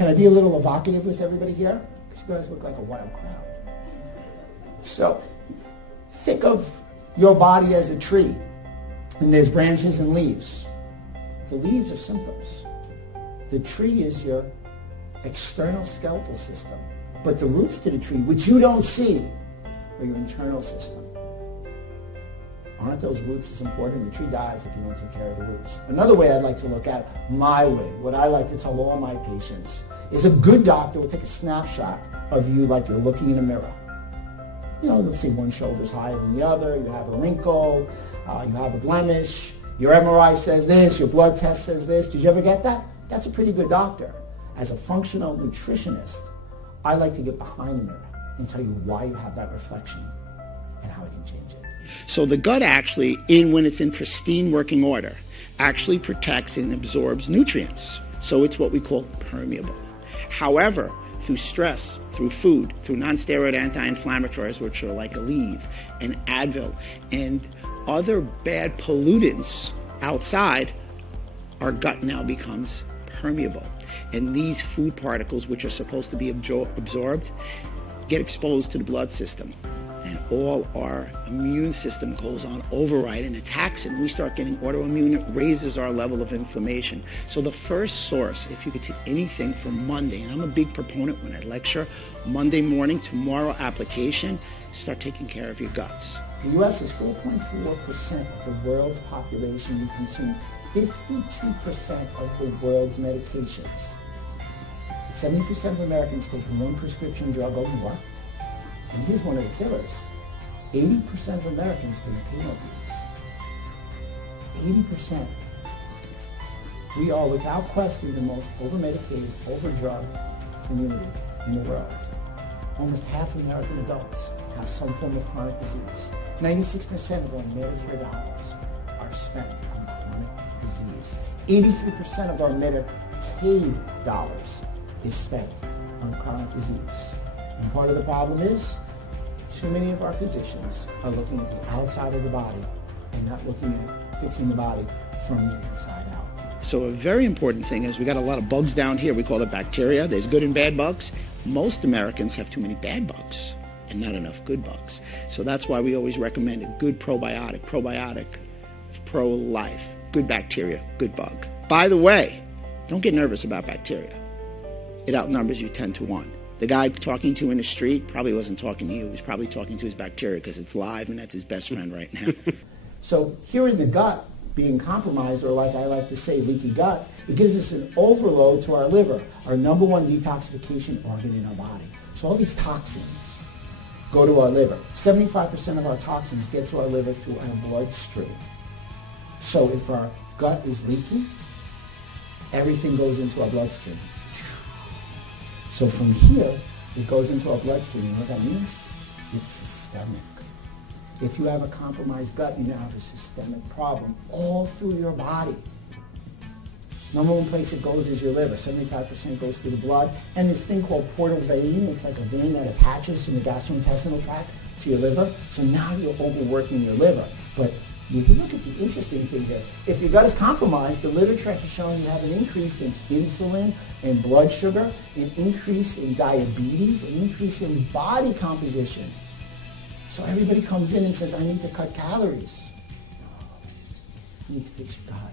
Can I be a little evocative with everybody here? Because you guys look like a wild crowd. So, think of your body as a tree, and there's branches and leaves. The leaves are symptoms. The tree is your external skeletal system, but the roots to the tree, which you don't see, are your internal system. Aren't those roots as important? The tree dies if you don't take care of the roots. Another way I'd like to look at it, my way, what I like to tell all my patients, is a good doctor will take a snapshot of you like you're looking in a mirror. You know, let's say one shoulder's higher than the other, you have a wrinkle, you have a blemish, your MRI says this, your blood test says this. Did you ever get that? That's a pretty good doctor. As a functional nutritionist, I like to get behind the mirror and tell you why you have that reflection and how I can change it. So the gut actually, when it's in pristine working order, actually protects and absorbs nutrients. So it's what we call permeable. However, through stress, through food, through non-steroid anti-inflammatories, which are like Aleve and Advil, and other bad pollutants outside, our gut now becomes permeable. And these food particles, which are supposed to be absorbed, get exposed to the blood system. And all our immune system goes on override and attacks it. And we start getting autoimmune. It raises our level of inflammation. So the first source, if you could take anything from Monday, and I'm a big proponent when I lecture, Monday morning, tomorrow application, start taking care of your guts. The U.S. is 4.4% of the world's population. We consume 52% of the world's medications. 70% of Americans take one prescription drug or more. And here's one of the killers. 80% of Americans take pain opiates. 80%. We are, without question, the most over-medicated, over-drugged community in the world. Almost half of American adults have some form of chronic disease. 96% of our Medicare dollars are spent on chronic disease. 83% of our Medicaid dollars is spent on chronic disease. And part of the problem is, too many of our physicians are looking at the outside of the body and not looking at fixing the body from the inside out. So a very important thing is we got a lot of bugs down here. We call it bacteria. There's good and bad bugs. Most Americans have too many bad bugs and not enough good bugs. So that's why we always recommend a good probiotic, pro-life, good bacteria, good bug. By the way, don't get nervous about bacteria. It outnumbers you 10 to 1. The guy talking to you in the street probably wasn't talking to you. He was probably talking to his bacteria because it's live and that's his best friend right now. So here in the gut being compromised, or like I like to say, leaky gut, it gives us an overload to our liver, our number one detoxification organ in our body. So all these toxins go to our liver. 75% of our toxins get to our liver through our bloodstream. So if our gut is leaky, everything goes into our bloodstream. So from here, it goes into our bloodstream. You know what that means? It's systemic. If you have a compromised gut, you now have a systemic problem all through your body. Number one place it goes is your liver. 75% goes through the blood. And this thing called portal vein, it's like a vein that attaches from the gastrointestinal tract to your liver. So now you're overworking your liver. But you can look at the interesting thing here. If your gut is compromised, the literature has shown you have an increase in insulin and blood sugar, an increase in diabetes, an increase in body composition. So everybody comes in and says, I need to cut calories. No, you need to fix your gut.